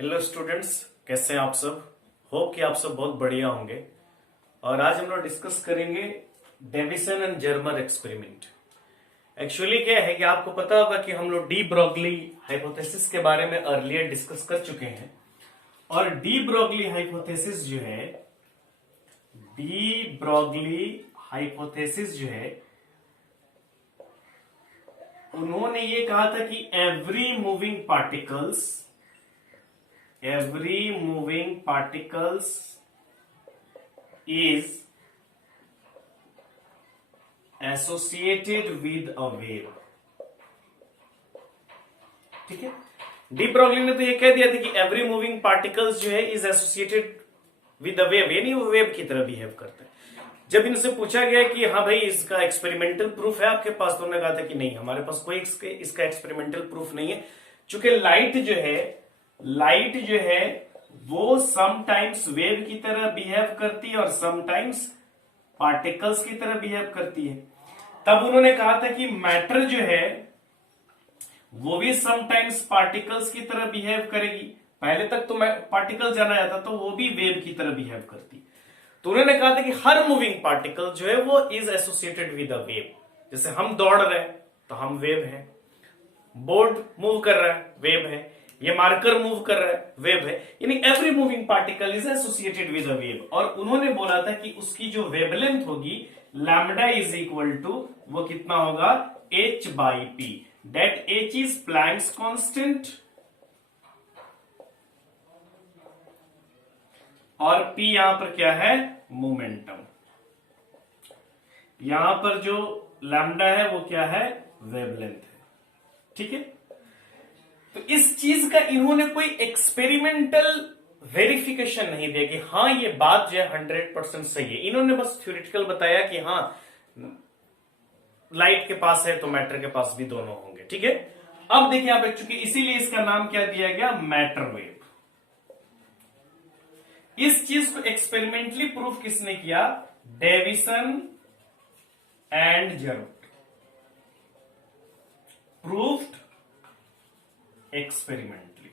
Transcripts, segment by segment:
Hello students, कैसे हैं आप सब। होप कि आप सब बहुत बढ़िया होंगे। और आज हम लोग डिस्कस करेंगे Davisson and Germer experiment. Actually क्या है कि आपको पता होगा कि हम लोग डी ब्रोगली हाइपोथेसिस के बारे में अर्लियर डिस्कस कर चुके हैं। और डी ब्रोगली हाइपोथेसिस जो है उन्होंने ये कहा था कि every moving particles is associated with a wave। ठीक है, डी ब्रोगली ने तो ये कह दिया था कि एवरी मूविंग पार्टिकल्स जो है is associated with a wave, यानी वो वेव की तरह बिहेव करता है। जब इनसे पूछा गया कि हाँ भाई इसका एक्सपेरिमेंटल प्रूफ है आपके पास, तो उन्होंने कहा था कि नहीं, हमारे पास कोई इसका एक्सपेरिमेंटल प्रूफ नहीं है। चूंकि लाइट जो है वो समटाइम्स वेव की तरह बिहेव करती है और समटाइम्स पार्टिकल्स की तरह बिहेव करती है। तब उन्होंने कहा था कि मैटर जो है वो भी समटाइम्स पार्टिकल्स की तरह बिहेव करेगी। पहले तक तो पार्टिकल जाना जाता, तो वो भी वेव की तरह बिहेव करती। तो उन्होंने कहा था कि हर मूविंग पार्टिकल जो है वो is associated with a wave. जैसे हम दौड़ रहे हैं तो हम वेव है, बोर्ड मूव कर रहा है वेव है, ये मार्कर मूव कर रहा है वेव है, यानी every moving particle is associated with a wave. और उन्होंने बोला था कि उसकी जो वेवलेंथ होगी लैम्डा इज इक्वल टू वो कितना होगा, h by P. That h is Planck's constant और p यहां पर क्या है, मोमेंटम। यहां पर जो लैम्डा है वो क्या है, वेवलेंथ है। ठीक है, तो इस चीज का इन्होंने कोई एक्सपेरिमेंटल वेरिफिकेशन नहीं दिया कि हाँ ये बात जो है 100% सही है। इन्होंने बस थ्योरेटिकल बताया कि हाँ लाइट के पास है तो मैटर के पास भी दोनों होंगे। ठीक है, अब देखिए आप, चूंकि इसीलिए इसका नाम क्या दिया गया, मैटर वेव। इस चीज को एक्सपेरिमेंटली प्रूफ किसने किया, Davisson and Germer. Proofed experimentally.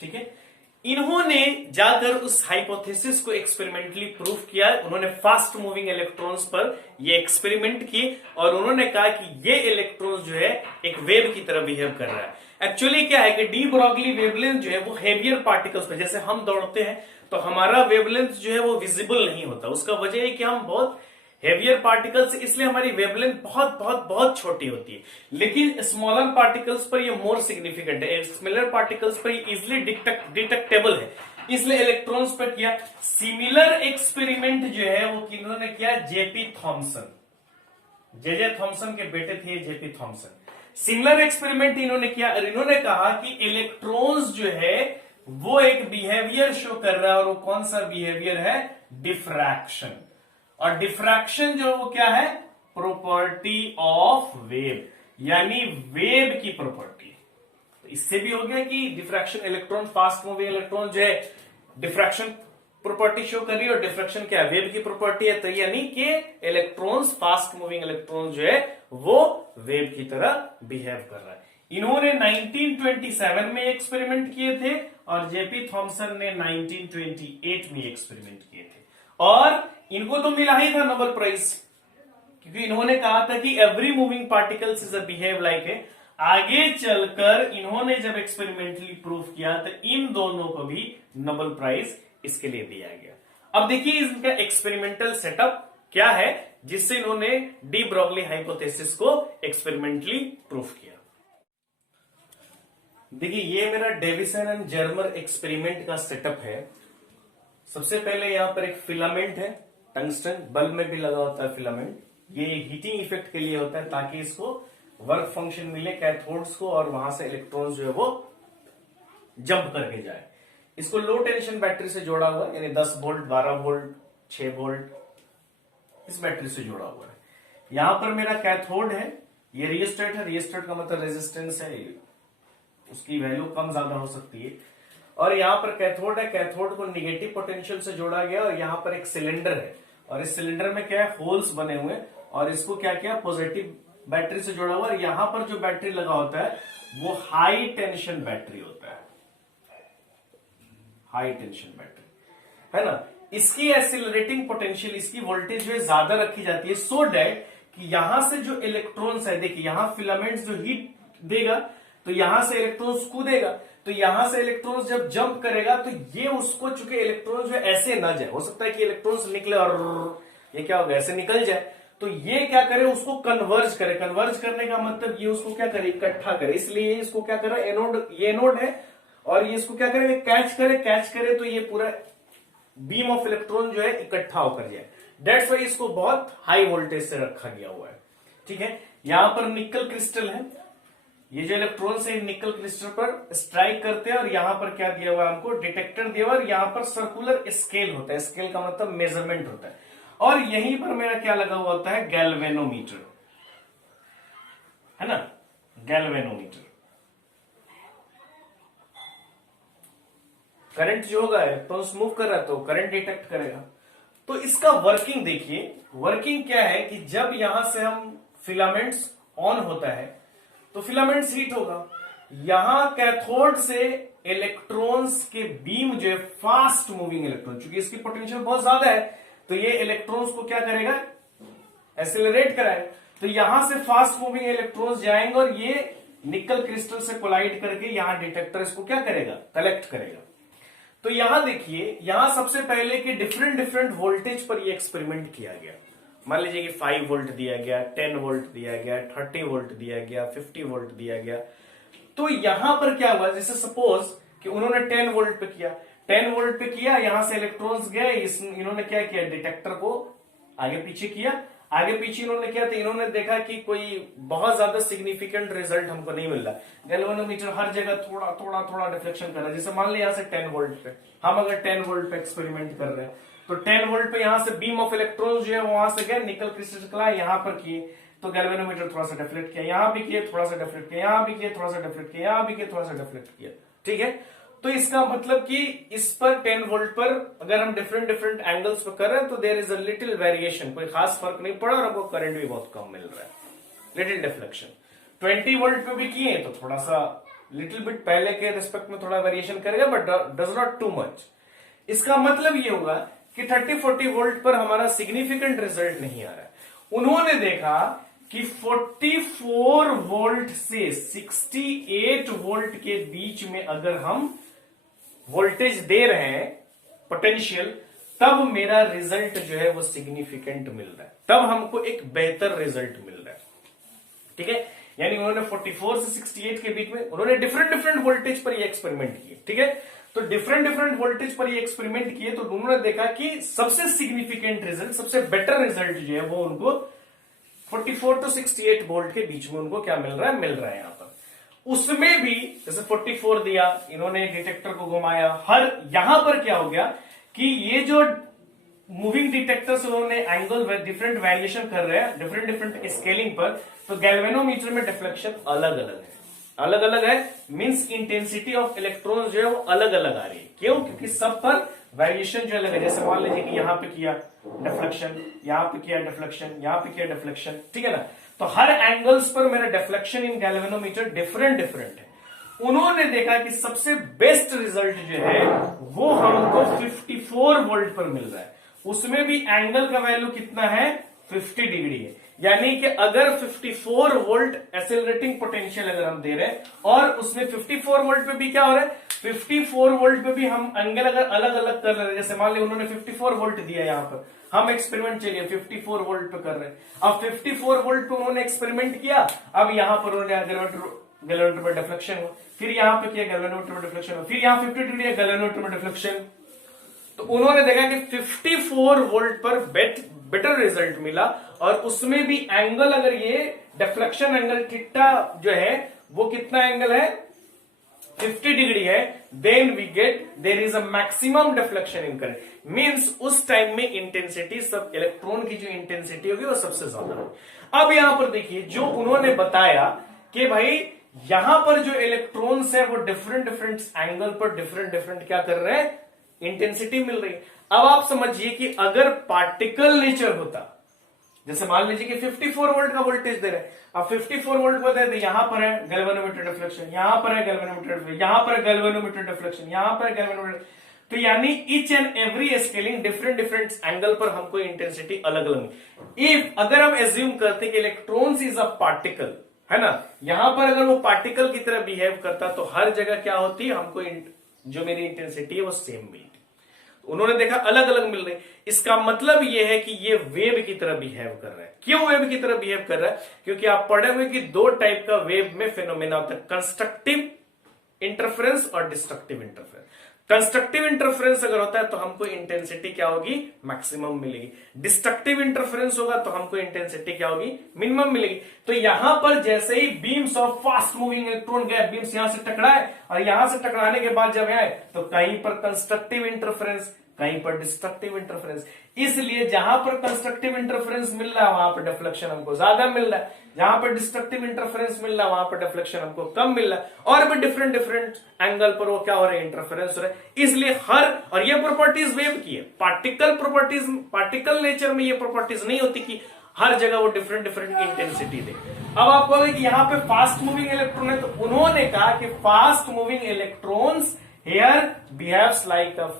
ठीक है, इन्होंने जाकर उस हाइपोथेसिस को एक्सपेरिमेंटली प्रूफ किया। उन्होंने फास्ट मूविंग इलेक्ट्रॉन्स पर ये एक्सपेरिमेंट किए और उन्होंने कहा कि ये इलेक्ट्रॉन जो है एक वेव की तरह बिहेव कर रहा है। एक्चुअली क्या है कि डी ब्रोगली वेवलेंथ जो है वो हेवियर पार्टिकल्स पे, जैसे हम दौड़ते हैं तो हमारा वेवलेंथ जो है वो विजिबल नहीं होता। उसका वजह है कि हम बहुत हेवियर पार्टिकल्स, इसलिए हमारी वेवलेंथ बहुत बहुत बहुत छोटी होती है। लेकिन स्मॉलर पार्टिकल्स पर ये मोर सिग्निफिकेंट है, स्मॉलर पार्टिकल्स पर इजिली डिटेक्टेबल है, इसलिए इलेक्ट्रॉन्स पर किया। सिमिलर एक्सपेरिमेंट जो है वो किन्होंने किया, जेपी थॉमसन। जे थॉमसन के बेटे थे जेपी थॉमसन। सिमिलर एक्सपेरिमेंट इन्होंने किया और इन्होंने कहा कि इलेक्ट्रॉन्स जो है वो एक बिहेवियर शो कर रहा है, और वो कौन सा बिहेवियर है, डिफ्रैक्शन। और डिफ्रैक्शन जो वो क्या है, प्रॉपर्टी ऑफ वेव, यानी वेव की प्रॉपर्टी। तो इससे भी हो गया कि diffraction, electron fast moving electron जो है डिफ्रैक्शन प्रॉपर्टी शो कर रही है, और डिफ्रैक्शन क्या है, वेव की प्रॉपर्टी है। तो यानी कि इलेक्ट्रॉन्स, फास्ट मूविंग इलेक्ट्रॉन जो है वो वेव की तरह बिहेव कर रहा है। इन्होंने 1927 में एक्सपेरिमेंट किए थे और जेपी थॉमसन ने 1928 में एक्सपेरिमेंट किए थे। और इनको तो मिला ही था नोबेल प्राइज, क्योंकि इन्होंने कहा था कि every moving particles is a behave like a. आगे चलकर इन्होंने जब एक्सपेरिमेंटली प्रूफ किया तो इन दोनों को भी नोबेल प्राइज इसके लिए दिया गया। अब देखिए इनका एक्सपेरिमेंटल सेटअप क्या है जिससे इन्होंने डी ब्रोगली हाइपोथेसिस को एक्सपेरिमेंटली प्रूफ किया। देखिए ये मेरा डेविसन एंड जर्मर एक्सपेरिमेंट का सेटअप है। सबसे पहले यहां पर एक फिलामेंट है, टंगस्टन, बल्ब में भी लगा होता है फिलामेंट। ये हीटिंग इफेक्ट के लिए होता है ताकि इसको वर्क फंक्शन मिले कैथोड्स को, और वहां से इलेक्ट्रॉन्स जो है वो जंप करके जाए। इसको लो टेंशन बैटरी से जोड़ा हुआ है, यानी 10 वोल्ट, 12 वोल्ट, 6 वोल्ट इस बैटरी से जोड़ा हुआ है। यहां पर मेरा कैथोड है, ये रियोस्टेट है। रियोस्टेट का मतलब रेजिस्टेंस है, उसकी वैल्यू कम ज्यादा हो सकती है। और यहां पर कैथोड है, कैथोड को निगेटिव पोटेंशियल से जोड़ा गया, और यहां पर एक सिलेंडर है, और इस सिलेंडर में क्या है, होल्स बने हुए, और इसको क्या किया, पॉजिटिव बैटरी से जुड़ा हुआ, और यहां पर जो बैटरी लगा होता है वो हाई टेंशन बैटरी होता है, हाई टेंशन बैटरी, है ना। इसकी एक्सीलरेटिंग पोटेंशियल, इसकी वोल्टेज जो है ज्यादा रखी जाती है, सो डैट कि यहां से जो इलेक्ट्रॉन्स है, देखिए यहां फिलामेंट्स जो हीट देगा तो यहां से इलेक्ट्रॉन्स कूदेगा, तो यहां से इलेक्ट्रॉन्स जब जंप करेगा तो ये उसको, चूंकि इलेक्ट्रॉन्स जो ऐसे ना जाए, हो सकता है कि इलेक्ट्रॉन्स निकले और ये क्या होगा, ऐसे निकल जाए, तो ये क्या करे, उसको कन्वर्ज करे। कन्वर्ज करने का मतलब ये उसको क्या करे, इकट्ठा करे। इसलिए इसको क्या करे, एनोड, ये एनोड है, और ये इसको क्या करे, कैच करे। कैच करे तो ये पूरा बीम ऑफ इलेक्ट्रॉन जो है इकट्ठा होकर जाए। दैट्स वाई इसको बहुत हाई वोल्टेज से रखा गया हुआ है, ठीक है। यहां पर निकल क्रिस्टल है, ये जो इलेक्ट्रॉन्स है निकल क्रिस्टल पर स्ट्राइक करते हैं, और यहां पर क्या दिया हुआ है हमको, डिटेक्टर दिया हुआ है, और यहां पर सर्कुलर स्केल होता है, स्केल का मतलब मेजरमेंट होता है, और यहीं पर मेरा क्या लगा हुआ होता है, गैल्वेनोमीटर, है ना, गैल्वेनोमीटर। करंट जो होगा, इलेक्ट्रॉन्स मूव कर रहा है तो करंट डिटेक्ट करेगा। तो इसका वर्किंग देखिए, वर्किंग क्या है कि जब यहां से हम फिलामेंट्स ऑन होता है तो फिलामेंट्स हीट होगा, यहां कैथोड से इलेक्ट्रॉन्स के बीम जो है, फास्ट मूविंग इलेक्ट्रॉन, चूंकि इसकी पोटेंशियल बहुत ज्यादा है तो ये इलेक्ट्रॉन्स को क्या करेगा, एक्सेलरेट कराएगा। तो यहां से फास्ट मूविंग इलेक्ट्रॉन्स जाएंगे और ये निकल क्रिस्टल से कोलाइड करके यहां डिटेक्टर इसको क्या करेगा, कलेक्ट करेगा। तो यहां देखिए, यहां सबसे पहले कि डिफरेंट डिफरेंट वोल्टेज पर ये एक्सपेरिमेंट किया गया। मान लीजिए कि 5 वोल्ट दिया गया, 10 वोल्ट दिया गया, 30 वोल्ट दिया गया, 50 वोल्ट दिया गया। तो यहां पर क्या हुआ, जैसे सपोज कि उन्होंने 10 वोल्ट पे किया, 10 वोल्ट पे किया, यहां से इलेक्ट्रॉन्स गए, इन्होंने क्या किया, डिटेक्टर को आगे पीछे किया। आगे पीछे इन्होंने क्या, तो इन्होंने देखा कि कोई बहुत ज्यादा सिग्निफिकेंट रिजल्ट हमको नहीं मिल रहा। गैल्वेनोमीटर हर जगह थोड़ा थोड़ा थोड़ा डिफ्लेक्शन कर रहा है। जैसे मान लिया यहां से 10 वोल्ट पे, हम अगर 10 वोल्ट पे एक्सपेरिमेंट कर रहे हैं तो 10 वोल्ट पे यहां से बीम ऑफ इलेक्ट्रॉन्स जो है वहां से गए, निकल क्रिस्टल यहां पर किए, तो गैल्वेनोमीटर थोड़ा सा डिफ्लेक्ट किया, यहां भी किए, थोड़ा सा डिफ्लेक्ट किया, यहां भी किए, थोड़ा सा डिफ्लेक्ट किया, यहां भी किए, थोड़ा सा डिफ्लेक्ट किया, ठीक है। तो इसका मतलब कि इस पर 10 वोल्ट पर अगर हम डिफरेंट डिफरेंट एंगल्स पर कर रहे हैं तो there is a little variation, कोई खास फर्क नहीं पड़ा, और हमको करंट भी बहुत कम मिल रहा है, लिटिल डिफ्लेक्शन। 20 वोल्ट पे भी किए तो थोड़ा सा लिटिल बिट पहले के रिस्पेक्ट में थोड़ा वेरिएशन करेगा, but does not too much. इसका मतलब ये होगा कि 30-40 वोल्ट पर हमारा सिग्निफिकेंट रिजल्ट नहीं आ रहा है। उन्होंने देखा कि 44 वोल्ट से 68 वोल्ट के बीच में अगर हम वोल्टेज दे रहे हैं पोटेंशियल, तब मेरा रिजल्ट जो है वो सिग्निफिकेंट मिल रहा है, तब हमको एक बेहतर रिजल्ट मिल रहा है, ठीक है। यानी उन्होंने 44 से 68 के बीच में उन्होंने डिफरेंट डिफरेंट वोल्टेज पर ये एक्सपेरिमेंट किए, ठीक है। तो डिफरेंट डिफरेंट वोल्टेज पर ये एक्सपेरिमेंट किए तो उन्होंने देखा कि सबसे सिग्निफिकेंट रिजल्ट, सबसे बेटर रिजल्ट जो है वो उनको 44 to 68 वोल्ट के बीच में उनको क्या मिल रहा है यहां पर। उसमें भी जैसे 44 दिया, इन्होंने डिटेक्टर को घुमाया, हर यहां पर क्या हो गया कि ये जो मूविंग डिटेक्टर्स उन्होंने एंगल डिफरेंट वेरिएशन कर रहे हैं, डिफरेंट डिफरेंट स्केलिंग पर, तो गैल्वेनोमीटर में डिफ्लेक्शन अलग अलग है, अलग अलग है, मींस इंटेंसिटी ऑफ इलेक्ट्रॉन जो है वो अलग अलग आ रही है। क्यों? क्योंकि सब पर वेरिएशन जो अलग है। जैसे मान लीजिए कि यहां पे किया डिफ्लेक्शन, यहां पे किया डिफ्लेक्शन, यहां पे किया डिफ्लेक्शन, ठीक है ना। तो हर एंगल्स पर मेरा deflection in galvanometer different different है। उन्होंने देखा कि सबसे बेस्ट रिजल्ट जो है वो हमको 54 वोल्ट पर मिल रहा है। उसमें भी एंगल का वैल्यू कितना है, 50 डिग्री है। यानी कि अगर 54 वोल्ट एक्सेलरेटिंग पोटेंशियल अगर हम दे रहे हैं और उसमें 54 वोल्ट पे भी क्या हो रहा है, 54 वोल्ट पे भी हम एंगल अगर अलग अलग कर रहे हैं, जैसे मान लिया उन्होंने 54 वोल्ट दिया, यहां पर हम एक्सपेरिमेंट चलिए 54 वोल्ट पे कर रहे हैं। अब 54 वोल्ट पे उन्होंने एक्सपेरिमेंट किया, अब यहां पर उन्होंने गैल्वेनोमीटर पर डिफ्लेक्शन हो, फिर यहां पे किया गैल्वेनोमीटर में डिफ्लेक्शन हो, फिर यहां 50 डिग्री गैल्वेनोमीटर में डिफ्लेक्शन। तो उन्होंने देखा कि 54 वोल्ट पर बेटर रिजल्ट मिला, और उसमें भी एंगल अगर ये डिफ्लेक्शन एंगल थीटा जो है वो कितना एंगल है, 50 डिग्री है, then we get there is a maximum deflection in current. Means उस टाइम में इंटेंसिटी, सब इलेक्ट्रॉन की जो इंटेंसिटी होगी वो सबसे ज्यादा होगी। अब यहां पर देखिए जो उन्होंने बताया कि भाई यहां पर जो इलेक्ट्रॉन्स है वो डिफरेंट डिफरेंट एंगल पर डिफरेंट डिफरेंट क्या कर रहे हैं, इंटेंसिटी मिल रही है। अब आप समझिए कि अगर पार्टिकल नेचर होता, जैसे मान लीजिए कि 54 वोल्ट का वोल्टेज दे रहे हैं, अब 54 वोल्ट को दे, यहां पर है गैल्वेनोमीटर डिफ्लेक्शन, यहां पर है गैल्वेनोमीटर डिफ्लेक्शन, यहां पर है गैल्वेनोमीटर डिफ्लेक्शन, यहां पर है गैल्वेनोमीटर। तो यानी each and every scaling different different angle पर हमको इंटेंसिटी अलग अलग। इफ अगर हम एज्यूम करते कि इलेक्ट्रॉन्स इज अ पार्टिकल, है ना, यहां पर अगर वो पार्टिकल की तरह बिहेव करता तो हर जगह क्या होती, हमको जो मेरी इंटेंसिटी है वो सेम मिलती। उन्होंने देखा अलग अलग मिल रही। इसका मतलब यह है कि ये वेव की तरह बिहेव कर रहा है। क्यों वेव की तरह बिहेव कर रहा है? क्योंकि आप पढ़े हुए कि दो टाइप का वेव में फेनोमेना होता है, कंस्ट्रक्टिव इंटरफेरेंस और डिस्ट्रक्टिव इंटरफेरेंस। कंस्ट्रक्टिव इंटरफेरेंस अगर होता है तो हमको इंटेंसिटी क्या होगी, मैक्सिमम मिलेगी। डिस्ट्रक्टिव इंटरफेरेंस होगा तो हमको इंटेंसिटी क्या होगी, मिनिमम मिलेगी। तो यहां पर जैसे ही beams of fast moving electron गए, बीम्स यहां से टकराए और यहां से टकराने के बाद जब आए तो कहीं पर कंस्ट्रक्टिव इंटरफेरेंस, कहीं पर डिस्ट्रक्टिव इंटरफेरेंस। इसलिए जहां पर कंस्ट्रक्टिव इंटरफेरेंस मिल रहा है वहां पर डिफ्लेक्शन हमको ज्यादा मिल रहा है, जहां पर डिस्ट्रक्टिव इंटरफेरेंस मिल रहा है वहां पर डिफ्लेक्शन हमको कम मिल रहा है, और भी डिफरेंट डिफरेंट एंगल पर वो क्या हो रहा है, इंटरफेरेंस हो रहा है। इसलिए और ये प्रॉपर्टीज वेव की है, पार्टिकल प्रॉपर्टीज, पार्टिकल नेचर में ये प्रॉपर्टीज नहीं होती कि हर जगह वो डिफरेंट डिफरेंट इंटेंसिटी दे। अब आप कहोगे कि यहां पे फास्ट मूविंग इलेक्ट्रॉन है, तो उन्होंने कहा कि fast moving electrons here behaves like a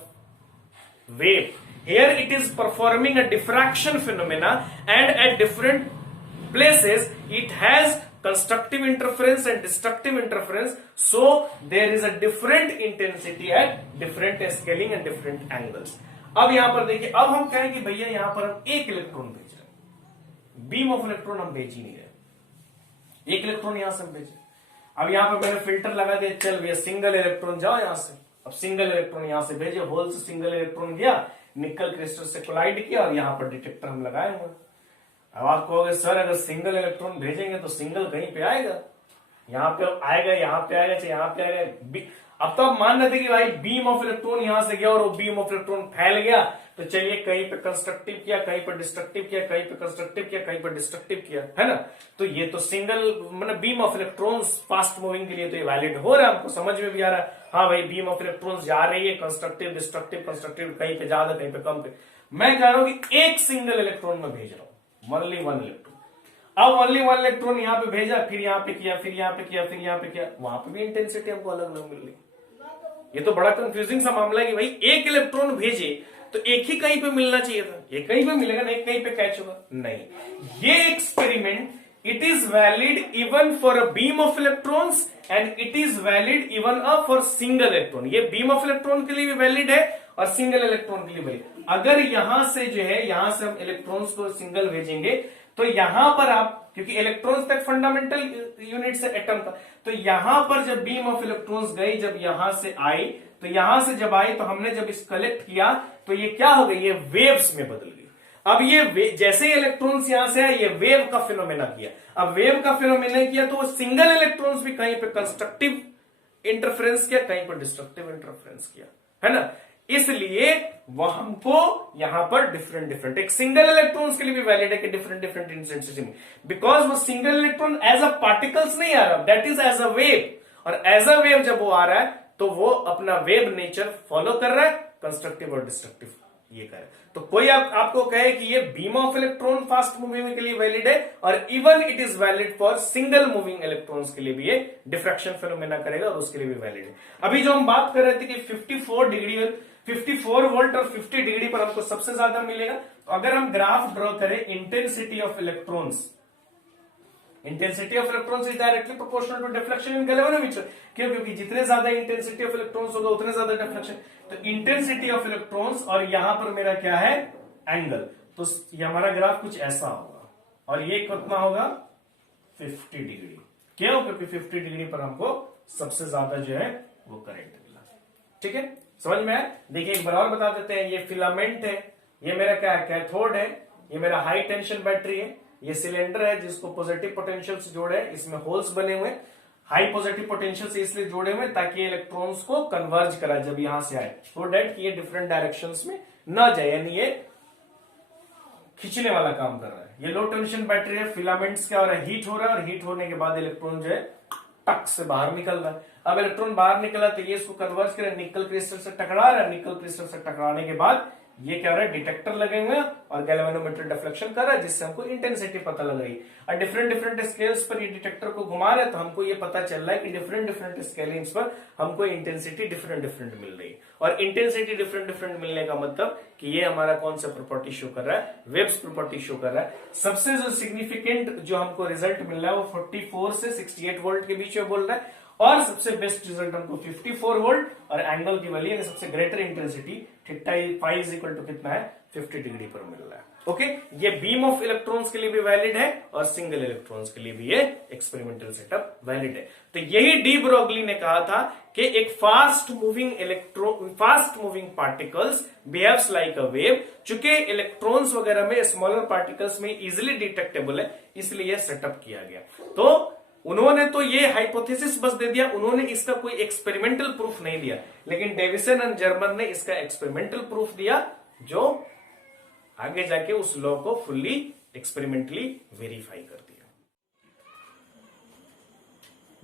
wave. Here it is performing a diffraction phenomena, and at different places it has constructive interference and destructive interference, so there is a different intensity at different scaling and different angles. अब यहां पर देखिए, अब हम कहें कि भैया यहां पर हम एक इलेक्ट्रॉन भेज रहे हैं, बीम ऑफ इलेक्ट्रॉन हम भेज ही नहीं रहे, एक इलेक्ट्रॉन यहां से हम भेजे। अब यहां पर मैंने फिल्टर लगा दिया, चल भैया सिंगल इलेक्ट्रॉन जाओ यहां से। अब सिंगल इलेक्ट्रॉन यहां से भेजे, होल से सिंगल इलेक्ट्रॉन गया, निकल क्रिस्टल से कोलाइड किया और यहां पर डिटेक्टर हम लगाए हुए। अब आप कहोगे सर अगर सिंगल इलेक्ट्रॉन भेजेंगे तो सिंगल कहीं पे आएगा, यहां पे आएगा, यहां पे आएगा, चाहे यहां पे आएगा। अब तो आप मान रहे थे कि भाई बीम ऑफ इलेक्ट्रॉन यहां से गया और वो बीम ऑफ इलेक्ट्रॉन फैल गया, तो चलिए कहीं पे कंस्ट्रक्टिव किया, कहीं पर डिस्ट्रक्टिव किया, कहीं पे कंस्ट्रक्टिव किया, कहीं पर डिस्ट्रक्टिव किया, है ना। तो ये तो सिंगल मतलब beam of electrons fast moving के लिए तो ये वैलिड हो रहा है, हमको समझ में भी आ रहा है। हाँ भाई बीम ऑफ इलेक्ट्रॉन्स जा रही है, कंस्ट्रक्टिव डिस्ट्रक्टिव कंस्ट्रक्टिव, कहीं पे ज्यादा कहीं पे कम पे। मैं कह रहा हूं कि एक सिंगल इलेक्ट्रॉन में भेज रहा हूं, ओनली वन इलेक्ट्रॉन। अब ओनली वन इलेक्ट्रॉन यहां पे भेजा, फिर यहां पे किया, फिर यहां पे किया, फिर यहां पे किया, वहां पे भी इंटेंसिटी हमको अलग अलग मिल रही। ये तो बड़ा कंफ्यूजिंग सा मामला है कि भाई एक इलेक्ट्रॉन भेजे तो एक ही कहीं पे मिलना चाहिए था, एक कहीं पे मिलेगा ना, एक कहीं पे कैच होगा नहीं। ये experiment it is valid even for a beam of electrons and it is valid even for single electron. ये बीम ऑफ इलेक्ट्रॉन के लिए भी वैलिड है और सिंगल इलेक्ट्रॉन के लिए वैलिड। अगर यहां से जो है, यहां से हम इलेक्ट्रॉन्स को सिंगल भेजेंगे तो यहां पर आप, क्योंकि इलेक्ट्रॉन्स तक फंडामेंटल यूनिट है एटम का, तो यहां पर जब बीम ऑफ इलेक्ट्रॉन्स गई, जब यहां से आई, तो यहां से जब आई तो हमने जब इस कलेक्ट किया तो ये क्या हो गई, ये वेव्स में बदल गई। अब ये जैसे इलेक्ट्रॉन्स यहां से आए, ये वेव का फिनोमेना किया। अब वेव का फिनोमेना किया तो वो सिंगल इलेक्ट्रॉन्स भी कहीं पे कंस्ट्रक्टिव इंटरफेरेंस किया, कहीं पर डिस्ट्रक्टिव इंटरफेरेंस किया, है ना। इसलिए वह हमको यहां पर डिफरेंट डिफरेंट, एक सिंगल इलेक्ट्रॉन्स के लिए भी वैलिड है कि डिफरेंट डिफरेंट इंटेंसिटी में, बिकॉज वो single electron as a particles नहीं आ रहा, that is as a wave. और एज अ वेव जब वो आ रहा है तो वो अपना वेव नेचर फॉलो कर रहा है, कंस्ट्रक्टिव और डिस्ट्रक्टिव ये कर रहा है। तो कोई आपको कहे कि ये beam of electron fast moving के लिए वैलिड है और even it is valid for single moving electrons के लिए भी ये डिफ्रैक्शन फिनोमेना करेगा और उसके लिए भी वैलिड है। अभी जो हम बात कर रहे थे कि 54 डिग्री, 54 वोल्ट और 50 डिग्री पर हमको सबसे ज्यादा मिलेगा। तो अगर हम ग्राफ ड्रॉ करें intensity of electrons, intensity of electrons is directly proportional to deflection in galvanometer. क्यों? क्योंकि जितने ज्यादा इंटेंसिटी ऑफ इलेक्ट्रॉन्स होगा उतने ज्यादा डिफ्लेक्शन। तो इंटेंसिटी ऑफ इलेक्ट्रॉन्स और यहां पर मेरा क्या है, एंगल, तो ये हमारा ग्राफ कुछ ऐसा होगा और ये कितना होगा 50 डिग्री। क्यों? क्योंकि 50 डिग्री पर हमको सबसे ज्यादा जो है वो करंट मिला। ठीक है, समझ में आया? देखिए एक बार और बता देते हैं, ये फिलामेंट है, ये मेरा क्या है, कैथोड है, ये मेरा हाई टेंशन बैटरी है, ये सिलेंडर है जिसको पॉजिटिव पोटेंशियल से जोड़े है, इसमें होल्स बने हुए, हाई पॉजिटिव पोटेंशियल से इसलिए जोड़े हुए ताकि इलेक्ट्रॉन्स को कन्वर्ज करा जब यहां से आए, सो डेट कि ये डिफरेंट डायरेक्शंस में ना जाए, यानी ये खींचने वाला काम कर रहा है। ये लो टेंशन बैटरी है, फिलामेंट्स क्या हो रहा है, हीट हो रहा है और हीट होने के बाद इलेक्ट्रॉन जो है टक से बाहर निकल रहा है। अब इलेक्ट्रॉन बाहर निकला तो ये इसको कन्वर्ज करे, निकल क्रिस्टल से टकरा रहा है, निकल क्रिस्टल से टकराने के बाद ये क्या हो रहा है, डिटेक्टर लगे हुए हैं और गैल्वेनोमीटर डिफ्लेक्शन कर रहा है, जिससे हमको इंटेंसिटी पता लग रही है। और डिफरेंट डिफरेंट स्केल्स पर ये डिटेक्टर को घुमा रहे हैं, तो हमको ये पता चल रहा है कि डिफरेंट डिफरेंट स्केलिंग्स पर हमको इंटेंसिटी डिफरेंट डिफरेंट मिल रही है। और इंटेंसिटी डिफरेंट डिफरेंट मिलने का मतलब कि ये हमारा कौन सा प्रॉपर्टी शो कर रहा है, वेव्स प्रॉपर्टी शो कर रहा है। सबसे जो सिग्निफिकेंट जो हमको रिजल्ट मिल रहा है वो 44 से 68 वोल्ट के बीच में बोल रहा है, और सबसे बेस्ट रिजल्ट हमको 54 वोल्ट और एंगल की वैल्यू सबसे greater intensity theta five equal to कितना है, 50 डिग्री पर मिल रहा है। ओके, ये बीम ऑफ इलेक्ट्रॉन्स के लिए भी वैलिड है और सिंगल इलेक्ट्रॉन्स के लिए भी ये एक्सपेरिमेंटल सेटअप वैलिड है। तो यही डी ब्रोगली ने कहा था कि एक fast moving particles behaves like a wave. चूंकि इलेक्ट्रॉन्स वगैरह में स्मॉलर पार्टिकल्स में इजिली डिटेक्टेबल है, इसलिए सेटअप किया गया। तो उन्होंने तो ये हाइपोथेसिस बस दे दिया, उन्होंने इसका कोई एक्सपेरिमेंटल प्रूफ नहीं दिया, लेकिन डेविसन एंड जर्मन ने इसका एक्सपेरिमेंटल प्रूफ दिया, जो आगे जाके उस लॉ को फुल्ली एक्सपेरिमेंटली वेरीफाई कर दिया।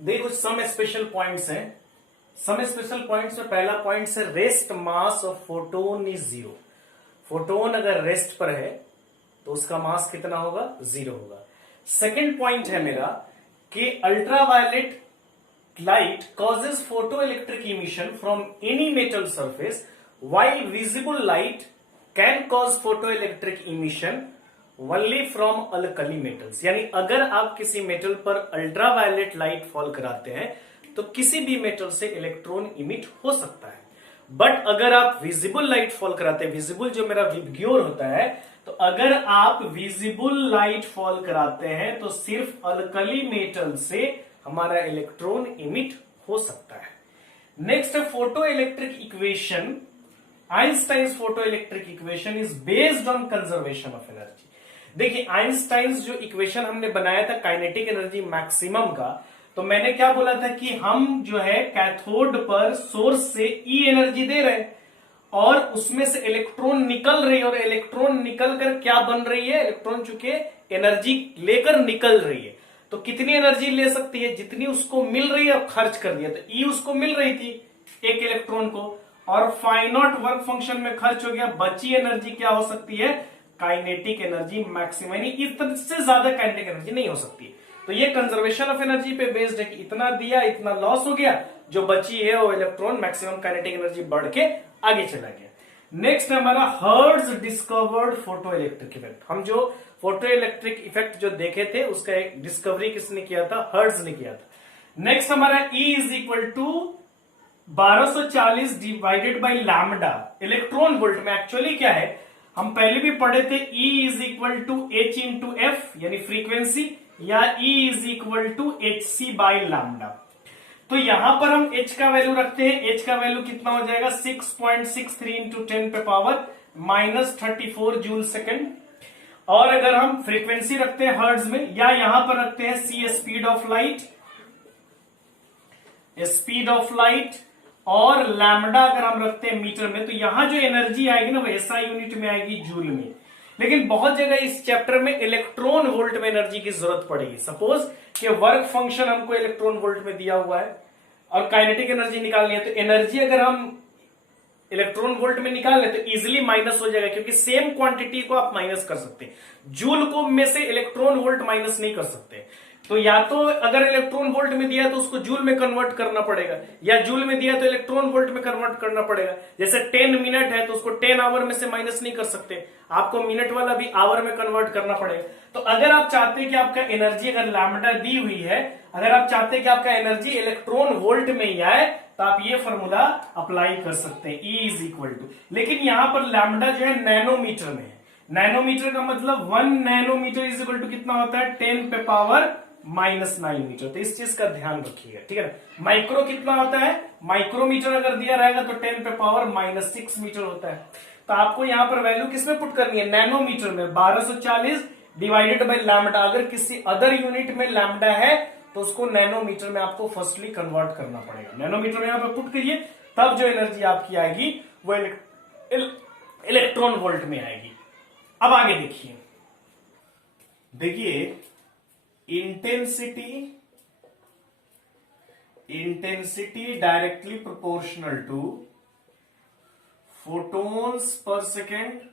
देखो सम स्पेशल पॉइंट्स हैं। सम स्पेशल पॉइंट्स में पहला पॉइंट है rest mass of photon is zero. Photon अगर रेस्ट पर है तो उसका मास कितना होगा, जीरो होगा। सेकेंड पॉइंट है मेरा कि ultraviolet light causes photoelectric emission from any metal surface, while visible light can cause photoelectric emission only from alkali metals। यानी अगर आप किसी मेटल पर अल्ट्रावायलेट लाइट फॉल कराते हैं तो किसी भी मेटल से इलेक्ट्रॉन इमिट हो सकता है। बट अगर आप विजिबल लाइट फॉल कराते हैं, विजिबल जो मेरा विबग्योर होता है, तो अगर आप विजिबल लाइट फॉल कराते हैं तो सिर्फ अल्कली मेटल से हमारा इलेक्ट्रॉन इमिट हो सकता है। नेक्स्ट है photo electric equation. Einstein's photo electric equation is based on conservation of energy. देखिए आइंस्टाइन्स जो इक्वेशन हमने बनाया था काइनेटिक एनर्जी मैक्सिमम का, तो मैंने क्या बोला था कि हम जो है कैथोड पर सोर्स से ई एनर्जी दे रहे हैं और उसमें से इलेक्ट्रॉन निकल रही है, और इलेक्ट्रॉन निकल कर क्या बन रही है, इलेक्ट्रॉन चूंकि एनर्जी लेकर निकल रही है तो कितनी एनर्जी ले सकती है, जितनी उसको मिल रही है खर्च कर दिया। तो ई उसको मिल रही थी एक इलेक्ट्रॉन को, और फाइनॉट वर्क फंक्शन में खर्च हो गया, बची एनर्जी क्या हो सकती है, काइनेटिक एनर्जी मैक्सिमम। इससे ज्यादा काइनेटिक एनर्जी नहीं हो सकती। तो ये कंजर्वेशन ऑफ एनर्जी पे बेस्ड है कि इतना दिया इतना लॉस हो गया, जो बची है वो इलेक्ट्रॉन मैक्सिमम काइनेटिक एनर्जी बढ़ के आगे चला गया। नेक्स्ट है हमारा hertz discovered photo electric effect. हम जो फोटो इलेक्ट्रिक इफेक्ट जो देखे थे उसका एक डिस्कवरी किसने किया था, हर्ट्ज ने किया था। नेक्स्ट हमारा E is equal to 1240 divided by lambda electron volt में। एक्चुअली क्या है, हम पहले भी पढ़े थे E is equal to H into F यानी फ्रीक्वेंसी, या E is equal to HC by lambda. तो यहां पर हम H का वैल्यू रखते हैं, H का वैल्यू कितना हो जाएगा 6.63 इंटू 10 पे पावर -34 जूल सेकेंड। और अगर हम फ्रीक्वेंसी रखते हैं हर्ट्ज में, या यहां पर रखते हैं C स्पीड ऑफ लाइट, और लैम्डा अगर हम रखते हैं मीटर में, तो यहां जो एनर्जी आएगी ना वो SI यूनिट में आएगी, जूल में। लेकिन बहुत जगह इस चैप्टर में इलेक्ट्रॉन वोल्ट में एनर्जी की जरूरत पड़ेगी। सपोज कि वर्क फंक्शन हमको इलेक्ट्रॉन वोल्ट में दिया हुआ है और काइनेटिक एनर्जी निकालनी है, तो एनर्जी अगर हम इलेक्ट्रॉन वोल्ट में निकाल ले तो इजिली माइनस हो जाएगा, क्योंकि सेम क्वांटिटी को आप माइनस कर सकते हैं। जूल को में से इलेक्ट्रॉन वोल्ट माइनस नहीं कर सकते। तो या तो अगर इलेक्ट्रॉन वोल्ट में दिया तो उसको जूल में कन्वर्ट करना पड़ेगा, या जूल में दिया तो इलेक्ट्रॉन वोल्ट में कन्वर्ट करना पड़ेगा। जैसे 10 मिनट है तो उसको 10 आवर में से माइनस नहीं कर सकते, आपको मिनट वाला भी आवर में कन्वर्ट करना पड़ेगा। तो अगर आप चाहते हैं कि आपका एनर्जी, अगर लैम्डा दी हुई है, अगर आप चाहते हैं कि आपका एनर्जी इलेक्ट्रॉन वोल्ट में ही आए, तो आप ये फॉर्मूला अप्लाई कर सकते हैं, E इज इक्वल टू। लेकिन यहां पर लैम्डा जो है नैनोमीटर में है। नैनोमीटर का मतलब 1 नैनोमीटर इज इक्वल टू कितना होता है, 10 पे पावर -9 मीटर। तो इस चीज का ध्यान रखिएगा, ठीक है ना। माइक्रो कितना होता है, माइक्रोमीटर अगर दिया रहेगा तो 10 पे पावर -6 मीटर होता है। तो आपको यहां पर वैल्यू किसमें पुट करनी है, नैनोमीटर में। 1240 डिवाइडेड बाई लैम्डा। अगर किसी अदर यूनिट में लैम्डा है तो उसको नैनोमीटर में आपको फर्स्टली कन्वर्ट करना पड़ेगा। नैनोमीटर में यहां पर पुट करिए, तब जो एनर्जी आपकी आएगी वो इलेक्ट्रॉन वोल्ट में आएगी। अब आगे देखिए intensity directly proportional to photons per second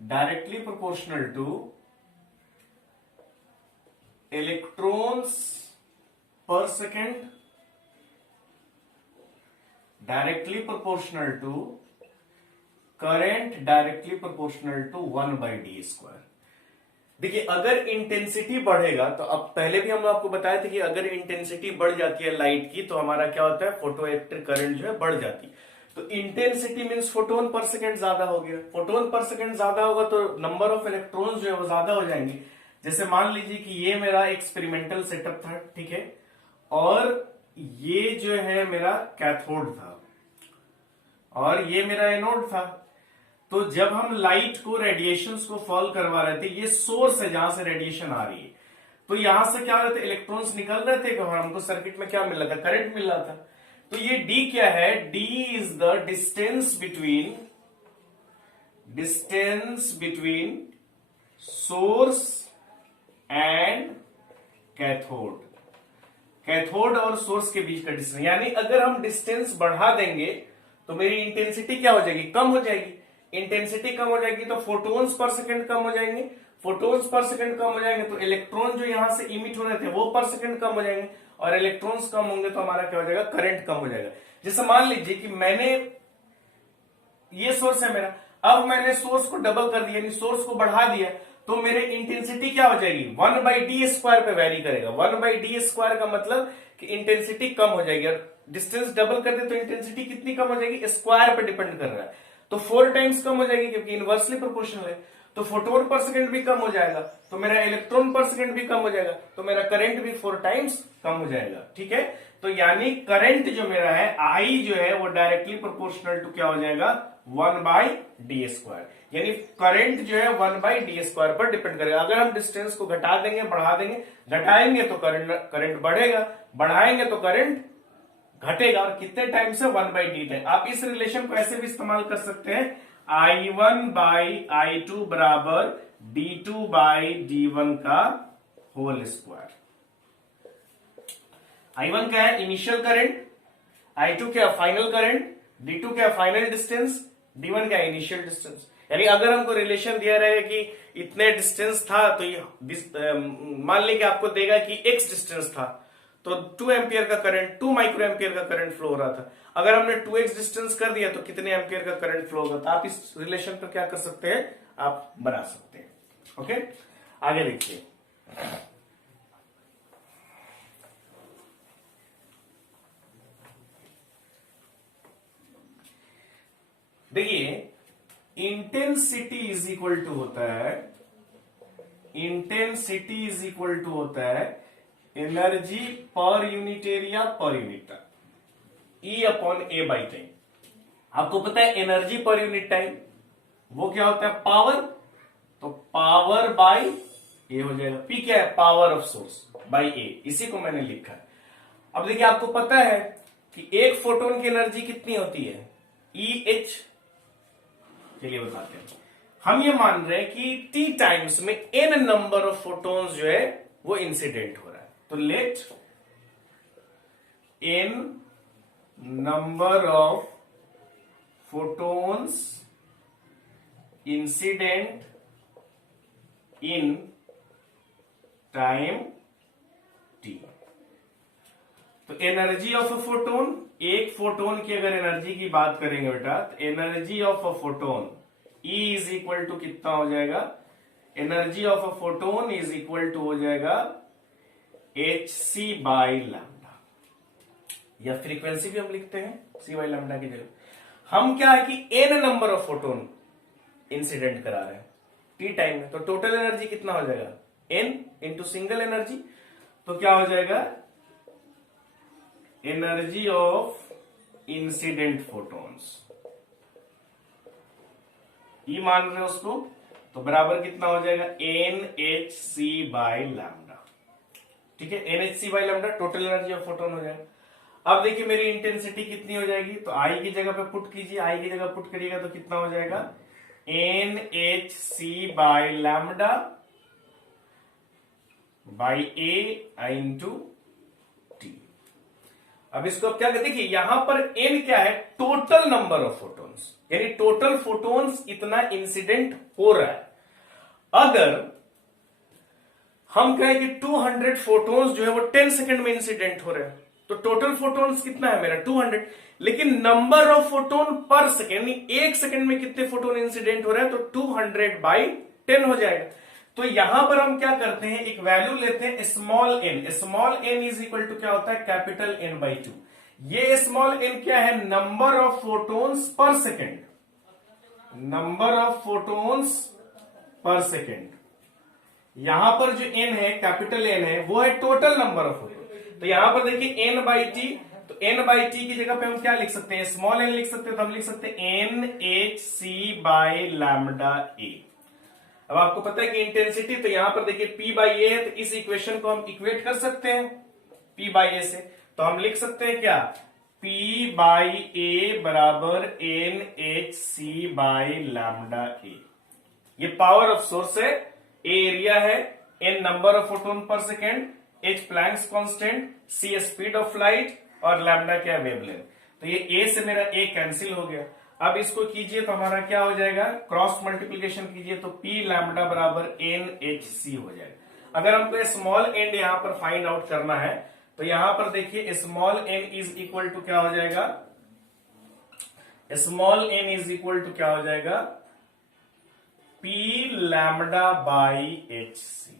directly proportional to electrons per second directly proportional to current directly proportional to 1/d²। देखिए अगर इंटेंसिटी बढ़ेगा तो अब पहले भी हम आपको बताया था कि अगर इंटेंसिटी बढ़ जाती है लाइट की तो हमारा क्या होता है, फोटो इलेक्ट्रिक करंट जो है बढ़ जाती है। तो इंटेंसिटी मींस फोटोन पर सेकंड ज्यादा हो गया, फोटोन पर सेकंड ज्यादा होगा तो नंबर ऑफ इलेक्ट्रॉन्स जो है वो ज्यादा हो जाएंगे। जैसे मान लीजिए कि ये मेरा एक्सपेरिमेंटल सेटअप था, ठीक है, और ये जो है मेरा कैथोड था और ये मेरा एनोड था। तो जब हम लाइट को रेडिएशंस को फॉल करवा रहे थे, ये सोर्स है जहां से रेडिएशन आ रही है, तो यहां से क्या हो रहा था, इलेक्ट्रॉन्स निकल रहे थे और हमको सर्किट में क्या मिल रहा था, करंट मिल रहा था। तो ये D क्या है, D is the distance between source and cathode, cathode और सोर्स के बीच का डिस्टेंस। यानी अगर हम डिस्टेंस बढ़ा देंगे तो मेरी इंटेंसिटी क्या हो जाएगी, कम हो जाएगी। इंटेंसिटी कम हो जाएगी तो फोटोन्स पर सेकंड कम हो जाएंगे, फोटोन्स पर सेकंड कम हो जाएंगे तो इलेक्ट्रॉन जो यहां से इमिट हो रहे थे वो पर सेकंड कम हो जाएंगे और इलेक्ट्रॉन्स कम होंगे तो हमारा क्या हो जाएगा, करंट कम हो जाएगा। जैसे मान लीजिए कि मैंने ये सोर्स है मेरा, अब मैंने सोर्स को डबल कर दिया, यानी सोर्स को बढ़ा दिया, तो मेरे इंटेंसिटी क्या हो जाएगी, 1/d² पे वेरी करेगा। 1/d² का मतलब कि इंटेंसिटी कम हो जाएगी और डिस्टेंस डबल कर दे तो इंटेंसिटी कितनी कम हो जाएगी, स्क्वायर पे डिपेंड कर रहा है, तो 4 टाइम्स कम हो जाएगी क्योंकि इनवर्सली प्रोपोर्शनल है। तो फोटोन पर सेकंड भी कम हो जाएगा तो मेरा इलेक्ट्रॉन पर सेकंड भी कम हो जाएगा तो मेरा करंट भी 4 टाइम्स कम हो जाएगा, ठीक है। तो यानी करंट जो मेरा है I जो है वो डायरेक्टली प्रोपोर्शनल टू क्या हो जाएगा, 1/d²। यानी करंट जो है 1/d² पर डिपेंड करेगा। अगर हम डिस्टेंस को घटा देंगे, बढ़ा देंगे, घटाएंगे तो करंट बढ़ेगा, बढ़ाएंगे तो करंट घटेगा और कितने टाइम से, 1/d टाइम। आप इस रिलेशन को ऐसे भी इस्तेमाल कर सकते हैं, I1/I2 बराबर d2/d1 का होल स्क्वायर। I1 क्या है, इनिशियल करंट, I2 क्या फाइनल करंट, D2 क्या फाइनल डिस्टेंस, D1 क्या इनिशियल डिस्टेंस। यानी अगर हमको रिलेशन दिया रहेगा कि इतने डिस्टेंस था तो मान लीजिए कि आपको देगा कि x डिस्टेंस था तो 2 एम्पियर का करंट, 2 माइक्रो एम्पियर का करंट फ्लो हो रहा था। अगर हमने 2x डिस्टेंस कर दिया तो कितने एम्पियर का करंट फ्लो होगा। तो आप इस रिलेशन को क्या कर सकते हैं, आप बना सकते हैं। ओके, आगे देखिए। देखिए इंटेंसिटी इज इक्वल टू होता है, इंटेंसिटी इज इक्वल टू होता है energy per unit area per unit time, E/A/टाइम। आपको पता है एनर्जी पर यूनिट टाइम वो क्या होता है, पावर, तो पावर बाय ए हो जाएगा। पी क्या है, पावर ऑफ सोर्स बाय ए, इसी को मैंने लिखा है। अब देखिए आपको पता है कि एक फोटोन की एनर्जी कितनी होती है, EH। चलिए बताते हैं। हम ये मान रहे हैं कि T टाइम्स में n नंबर ऑफ फोटोन्स जो है वो इंसिडेंट हो रहा है, तो let n number of photons incident in time t। तो एनर्जी ऑफ अ फोटोन, एक फोटोन की अगर एनर्जी की बात करेंगे बेटा, तो energy of a photon E is equal to कितना हो जाएगा, energy of a photon is equal to हो जाएगा hc/λ, या फ्रीक्वेंसी भी हम लिखते हैं c/λ की जगह। हम क्या है कि n number of photon incident करा रहे हैं t टाइम में, तो टोटल एनर्जी कितना हो जाएगा, n इंटू सिंगल एनर्जी, तो क्या हो जाएगा, energy of incident photons, E मान रहे हो उसको, तो बराबर कितना हो जाएगा, nhc/λ। ठीक है, nhc/λ total energy of photon हो जाएगा। अब देखिए मेरी इंटेंसिटी कितनी हो जाएगी, तो I की जगह पे पुट कीजिए, I की जगह पुट करिएगा तो कितना हो जाएगा, nhc/λ by A into T। अब इसको अब क्या कहते हैं, देखिए यहां पर n क्या है, टोटल नंबर ऑफ फोटॉन्स, यानी टोटल फोटॉन्स इतना इंसिडेंट हो रहा है। अगर हम कहें कि 200 फोटॉन्स जो है वो 10 सेकंड में इंसिडेंट हो रहे हैं, तो टोटल फोटॉन्स कितना है मेरा 200, लेकिन number of photon per second, एक सेकंड में कितने फोटोन इंसिडेंट हो रहे हैं, तो 200/10 हो जाएगा। तो यहां पर हम क्या करते हैं, एक वैल्यू लेते हैं small n is equal to क्या होता है, कैपिटल N/2। ये स्मॉल n क्या है, number of photons per second, number of photons per second. यहां पर जो n है, कैपिटल N है, वो है टोटल नंबर ऑफ फोटोन। तो यहां पर देखिए n/t, तो n/t की जगह पे हम क्या लिख सकते हैं, स्मॉल n लिख सकते हैं, तो हम लिख सकते हैं NhC/λA। अब आपको पता है कि इंटेंसिटी, तो यहां पर देखिए P/A है, तो इस इक्वेशन को हम इक्वेट कर सकते हैं P/A से, तो हम लिख सकते हैं क्या, P/A बराबर NhC/λA। ये पावर ऑफ सोर्स है, A एरिया है, N number of photon per second, H Planck's constant, C speed of light और लैम्डा क्या, वेवलेंथ। तो ये A से मेरा A कैंसिल हो गया। अब इसको कीजिए तो हमारा क्या हो जाएगा, क्रॉस मल्टीप्लीकेशन कीजिए तो P लैम्डा बराबर NhC हो जाएगा। अगर हमको स्मॉल n यहां पर फाइंड आउट करना है, तो यहां पर देखिए small n is equal to क्या हो जाएगा, small n is equal to क्या हो जाएगा, P λ/hc।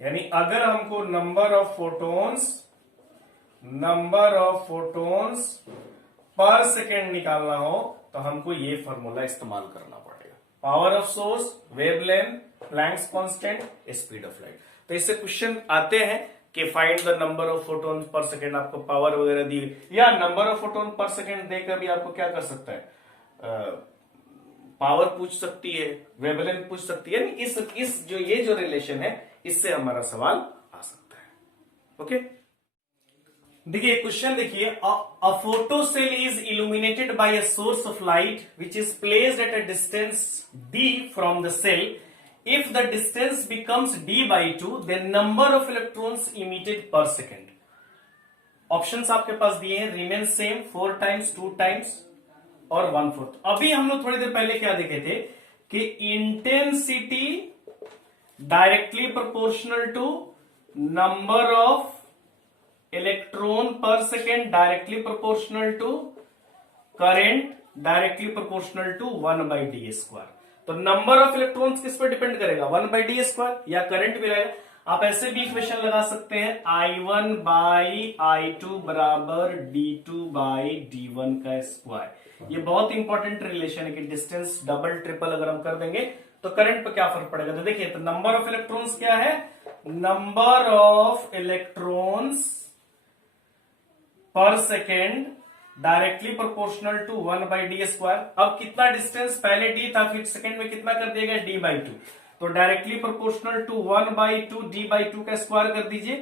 यानी अगर हमको number of photons per second निकालना हो, तो हमको ये फॉर्मूला इस्तेमाल करना पड़ेगा, power of source, wavelength, Planck's constant, speed of light. तो इससे क्वेश्चन आते हैं कि find the number of photon per second, आपको पावर वगैरह दी, या number of photon per second देकर भी आपको क्या कर सकता है, पावर पूछ सकती है, वेवलेंथ पूछ सकती है। इस जो ये जो रिलेशन है, इससे हमारा सवाल आ सकता है। ओके, देखिए क्वेश्चन देखिए, a photo cell is illuminated by a source of light which is placed at a distance d from the cell. If the distance becomes d/2, then number of electrons emitted per second. Options आपके पास दिए हैं, remain same, 4 times, 2 times और 1/4। अभी हम लोग थोड़ी देर पहले क्या देखे थे कि intensity directly proportional to number of electron per second, directly proportional to current, directly proportional to 1/d²। तो नंबर ऑफ इलेक्ट्रॉन्स किस पर डिपेंड करेगा, 1/d², या करंट भी रहेगा। आप ऐसे भी इक्वेशन लगा सकते हैं, I1/I2 बराबर d2/d1 का स्क्वायर। ये बहुत इंपॉर्टेंट रिलेशन है कि डिस्टेंस डबल ट्रिपल अगर हम कर देंगे तो करंट पर क्या फर्क पड़ेगा। तो देखिए, तो नंबर ऑफ इलेक्ट्रॉन्स क्या है, number of electrons per second directly proportional to 1/d²। अब कितना डिस्टेंस, पहले d था, फिर सेकेंड में कितना कर दिया गया, d/2। तो डायरेक्टली प्रोपोर्शनल टू 1/2 d/2 का स्क्वायर कर दीजिए,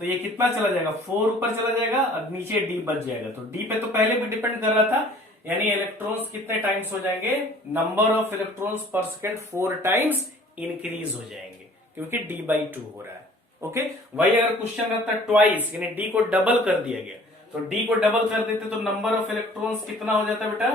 तो ये कितना चला जाएगा, 4 ऊपर चला जाएगा और नीचे d बच जाएगा। तो d पे तो पहले भी डिपेंड कर रहा था, यानी इलेक्ट्रॉन्स कितने टाइम्स हो जाएंगे, number of electrons per second 4 times increase हो जाएंगे, क्योंकि d/2 हो रहा है। ओके, वही अगर क्वेश्चन रहता ट्वाइस, यानी d को डबल कर दिया गया, तो d को डबल कर देते तो नंबर ऑफ इलेक्ट्रॉन्स कितना हो जाता है बेटा,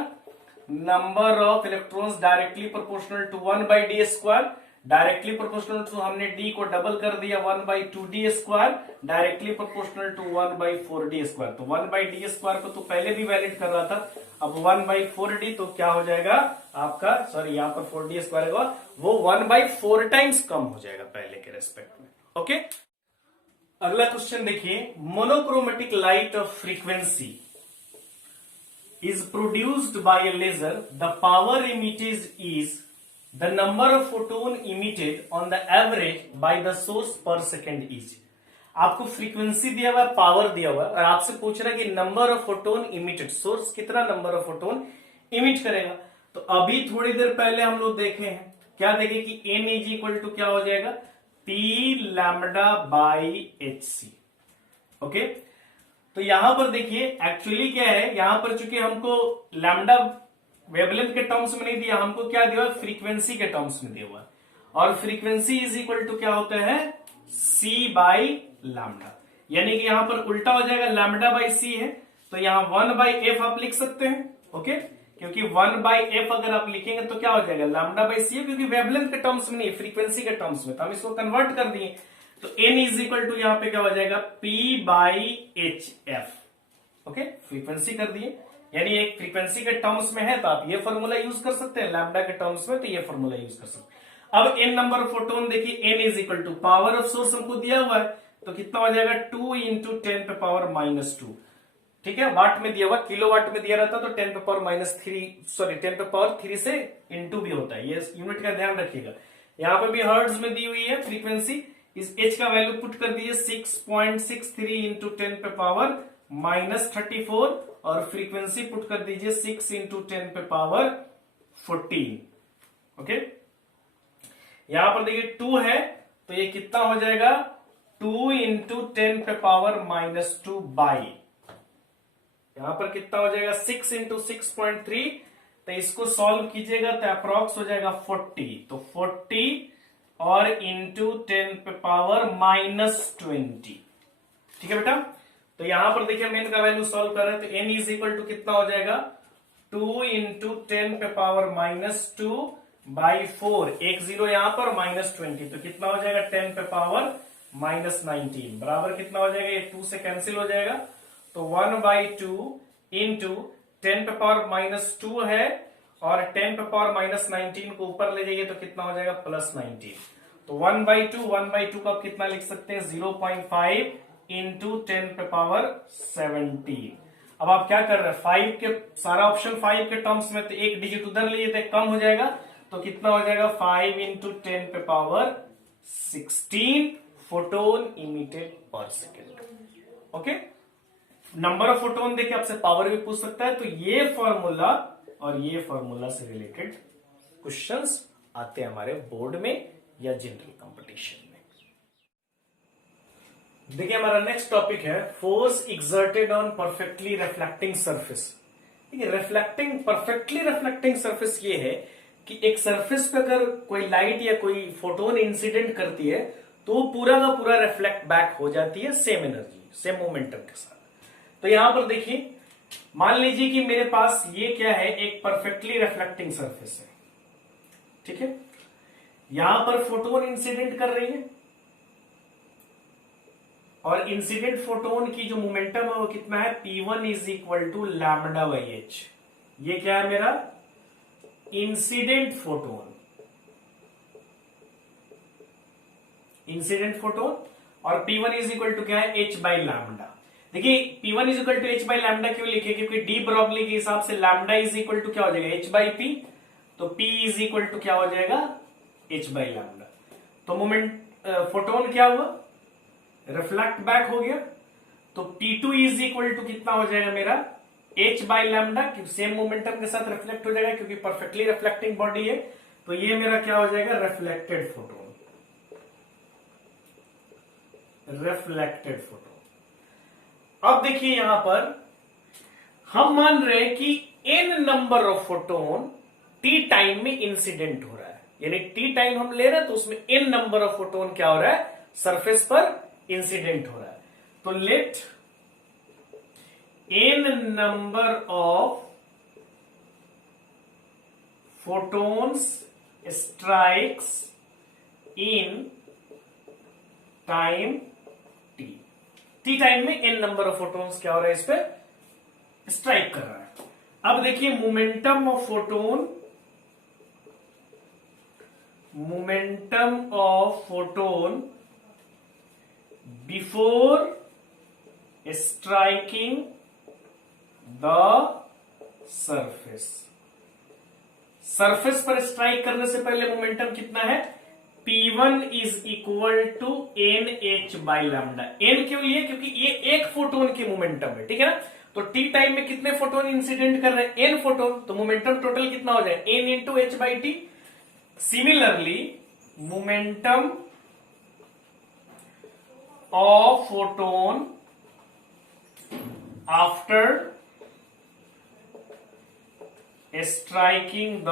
number of electrons directly proportional to 1/d², directly proportional to हमने d को डबल कर दिया 1/2d², directly proportional to 1/4d²। तो 1/d² को तो पहले भी वैलिड कर रहा था, अब 1/4d तो क्या हो जाएगा आपका, सॉरी यहां पर 4d² होगा, वो 1/4 टाइम्स कम हो जाएगा पहले के रेस्पेक्ट में। ओके, अगला क्वेश्चन देखिए, monochromatic light of frequency is produced by a laser. The power emitted is the number of photon emitted on the average by the source per second each. आपको frequency दिया हुआ है, power दिया हुआ है, और आपसे पूछ रहा है कि number of photon emitted, source कितना नंबर ऑफ फोटोन इमिट करेगा। तो अभी थोड़ी देर पहले हम लोग देखे हैं, क्या देखे कि n इज इक्वल टू क्या हो जाएगा, P λ/hc। ओके, तो यहां पर देखिए एक्चुअली क्या है, यहां पर चूंकि हमको लैम्डा वेवलेंथ के टर्म्स में नहीं दिया, हमको क्या दिया, फ्रीक्वेंसी के टर्म्स में दिया हुआ है, और फ्रीक्वेंसी इज इक्वल टू क्या होता है, C/λ। यानी कि यहां पर उल्टा हो जाएगा, लैम्डा बाई सी है तो यहां 1/f आप लिख सकते हैं। ओके, क्योंकि 1/f अगर आप लिखेंगे तो क्या हो जाएगा, लैम्डा बाई सी है, क्योंकि वेवलेंथ के टर्म्स में नहीं, फ्रीक्वेंसी के टर्म्स में, तो हम इसको कन्वर्ट कर दिए तो n इज इक्वल टू यहां पे क्या हो जाएगा, p/hf। ओके, फ्रीक्वेंसी कर दिए, यानी एक फ्रीक्वेंसी के टर्म्स में है तो आप ये फॉर्मूला यूज कर सकते हैं, लैम्डा के टर्म्स में तो ये फॉर्मूला यूज कर सकते हैं। अब n नंबर ऑफ फोटोन देखिए, n is equal to power of source हमको दिया हुआ है तो कितना हो जाएगा, 2 इंटू 10⁻²। ठीक है, वाट में दिया हुआ, किलो वाट में दिया रहता तो 10⁻³ से इंटू भी होता है, ये यूनिट का ध्यान रखिएगा। यहां पे भी हर्ट्ज में दी हुई है फ्रीक्वेंसी, इस h का वैल्यू पुट कर दिए 6.63 इंटू 10⁻34 और फ्रीक्वेंसी पुट कर दीजिए 6 इंटू 10⁻14। ओके, यहां पर देखिए 2 है तो ये कितना हो जाएगा, 2 इंटू 10⁻², बाई यहां पर कितना हो जाएगा, 6 इंटू 6.3, तो इसको सॉल्व कीजिएगा तो अप्रॉक्स हो जाएगा 40, तो 40 और इंटू 10⁻20। ठीक है बेटा, तो यहां पर देखिए हम n का वैल्यू सॉल्व कर रहे हैं तो n इज इक्वल टू कितना हो जाएगा, 2 इंटू 10⁻², बाई 4, एक जीरो यहां पर, -20, तो कितना हो जाएगा, 10⁻19 बराबर कितना हो जाएगा, ये 2 से कैंसिल हो जाएगा तो 1/2 इंटू 10⁻² है और 10⁻19 को ऊपर ले जाइए तो कितना हो जाएगा, +19, तो 1/2 को आप कितना लिख सकते हैं, 0.5 इंटू 10⁻17। अब आप क्या कर रहे हैं, 5 के सारा ऑप्शन 5 के टर्म्स में, तो एक डिजिट उधर लिए तो कम हो जाएगा तो कितना हो जाएगा, 5 into 10⁻16 photon emitted per second. Okay, number of photon देके आपसे पावर भी पूछ सकता है, तो ये फॉर्मूला और ये फॉर्मूला से रिलेटेड क्वेश्चंस आते हैं हमारे बोर्ड में या जनरल कंपटीशन में। देखिए हमारा नेक्स्ट टॉपिक है force exerted on perfectly reflecting surface. देखिए रिफ्लेक्टिंग, परफेक्टली रिफ्लेक्टिंग सरफेस ये है कि एक सरफेस पे अगर कोई लाइट या कोई फोटोन इंसिडेंट करती है तो वो पूरा का पूरा रिफ्लेक्ट बैक हो जाती है सेम एनर्जी, सेम मोमेंटम के साथ। तो यहां पर देखिए, मान लीजिए कि मेरे पास ये क्या है, एक परफेक्टली रिफ्लेक्टिंग सरफेस है। ठीक है, यहां पर फोटोन इंसिडेंट कर रही है और इंसिडेंट फोटोन की जो मोमेंटम है वो कितना है, P1 is equal to λ/h। ये क्या है मेरा इंसिडेंट फोटोन, इंसिडेंट फोटोन, और P1 इज इक्वल टू क्या है, h/λ। देखिए P1 is equal to h/λ क्यों लिखे, क्योंकि डी ब्रॉगली के हिसाब से लैम्डा इज इक्वल टू क्या हो जाएगा, h/p, तो P इज इक्वल टू क्या हो जाएगा, h/λ। तो मोमेंट फोटोन क्या हुआ, रिफ्लेक्ट बैक हो गया, तो P2 इज इक्वल टू कितना हो जाएगा मेरा, h/λ, सेम मोमेंटम के साथ रिफ्लेक्ट हो जाएगा क्योंकि परफेक्टली रिफ्लेक्टिंग बॉडी है, तो ये मेरा क्या हो जाएगा, रिफ्लेक्टेड फोटोन, रिफ्लेक्टेड फोटोन। अब देखिए यहां पर हम मान रहे हैं कि n number of photon t time में इंसिडेंट हो रहा है, यानी t टाइम हम ले रहे हैं तो उसमें n नंबर ऑफ फोटोन क्या हो रहा है, सरफेस पर इंसिडेंट हो रहा है। तो let n number of photons strikes in time t time में n नंबर ऑफ फोटोन्स क्या हो रहा है, इस पे स्ट्राइक कर रहा है। अब देखिए momentum of photon, momentum of photon before striking the surface, surface पर स्ट्राइक करने से पहले मोमेंटम कितना है, P1 is equal to NH/λ। n क्यों लिए, क्योंकि ये एक फोटोन की मोमेंटम है, ठीक है ना, तो t टाइम में कितने फोटोन इंसिडेंट कर रहे हैं, n फोटोन, तो मोमेंटम टोटल कितना हो जाए, n into h/t। Similarly momentum of photon after striking the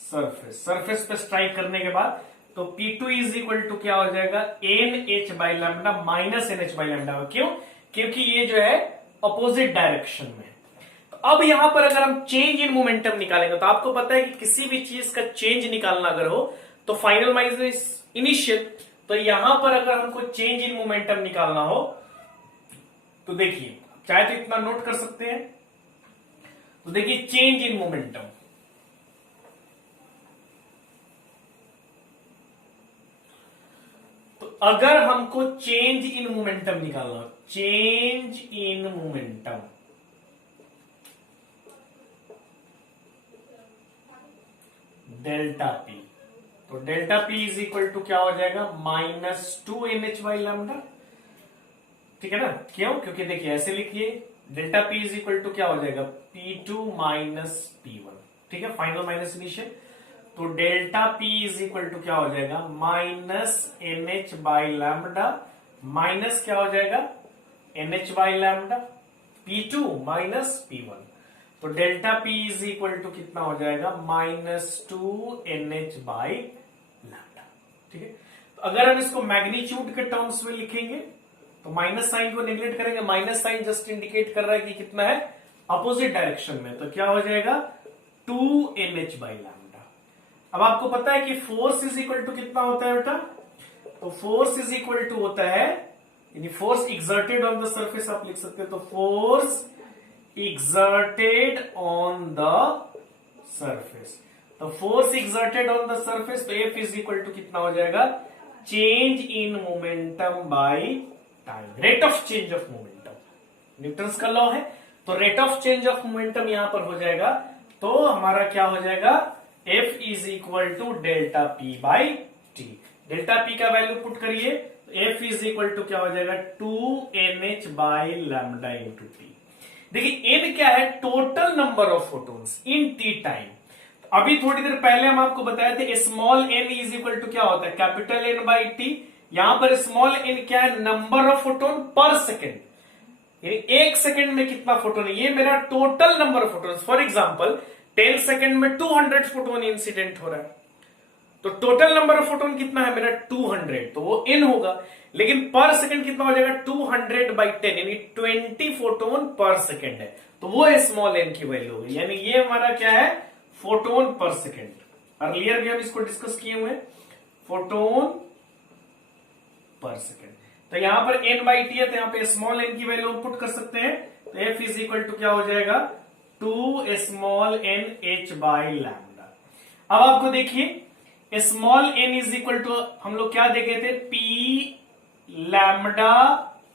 surface, surface पे स्ट्राइक करने के बाद, तो तो P2 इज इक्वल टू क्या हो जाएगा, NH by lambda minus NH by lambda. क्यों? क्योंकि ये जो है अपोजिट डायरेक्शन में। तो अब यहां पर अगर हम चेंज इन मोमेंटम निकालेंगे, तो आपको पता है कि किसी भी चीज का चेंज निकालना अगर हो तो फाइनल माइनस इनिशियल। तो यहां पर अगर हमको चेंज इन मोमेंटम निकालना हो तो देखिए, चाहे तो इतना नोट कर सकते हैं। तो देखिए चेंज इन मोमेंटम, तो अगर हमको चेंज इन मोमेंटम निकालना हो, change in momentum, delta P, तो delta P is equal to क्या हो जाएगा, -2 NH बाई लैम्डा। ठीक है ना? क्यों? क्योंकि देखिए ऐसे लिखिए, delta P is equal to क्या हो जाएगा, P2 माइनस P1। ठीक है, फाइनल माइनस इनिशियल। तो delta P is equal to क्या हो जाएगा, -NH बाई लैम्डा माइनस क्या हो जाएगा, NH by lambda, P2 minus P1। तो delta P is equal to कितना हो जाएगा, -2 NH बाई लैम्डा। ठीक है, तो अगर हम इसको मैग्नीट्यूड के टर्म्स में लिखेंगे तो माइनस साइन को नेग्लेक्ट करेंगे, माइनस साइन जस्ट इंडिकेट कर रहा है कि कितना है, अपोजिट डायरेक्शन में। तो क्या हो जाएगा, 2 NH बाई लैम्डा। अब आपको पता है कि फोर्स इज इक्वल टू कितना होता है बेटा, तो फोर्स इज इक्वल टू होता है, यानी force exerted on the surface आप लिख सकते हैं। तो force exerted on the surface, तो force exerted on the surface, तो F इज इक्वल टू कितना हो जाएगा, change in momentum by time, rate of change of momentum, Newton's का लॉ है। तो rate of change of momentum यहां पर हो जाएगा, तो हमारा क्या हो जाएगा, F is equal to delta P by T. Delta P का वैल्यू पुट करिए, F इज इक्वल टू क्या हो जाएगा, 2 NH by lambda into T. देखिए n क्या है, total number of photons in T time. अभी थोड़ी देर पहले हम आपको बताए थे small n is equal to क्या होता है, कैपिटल N बाई टी। यहां पर स्मॉल n क्या है, number of photon per second, यानी एक सेकेंड में कितना फोटोन है, ये मेरा total number of photon. For example 10 second में 200 फोटोन इंसिडेंट हो रहा है, तो टोटल नंबर ऑफ फोटोन कितना है मेरा, 200, तो वो n होगा। लेकिन पर सेकंड कितना हो जाएगा, 200 बाई 10, यानी 20 फोटोन पर सेकंड है, तो वो स्मॉल n की वैल्यू होगी। यानी ये हमारा क्या है, फोटोन पर सेकंड। अर्लियर भी हम इसको डिस्कस किए हुए, फोटोन पर सेकंड। तो यहां पर n बाई टी है, तो यहां पे स्मॉल n की वैल्यू पुट कर सकते हैं। तो F इज इक्वल टू क्या हो जाएगा, 2 स्मॉल NH बाई लैम्डा। अब आपको देखिए small n is equal to हम लोग क्या देखे थे, P लैम्डा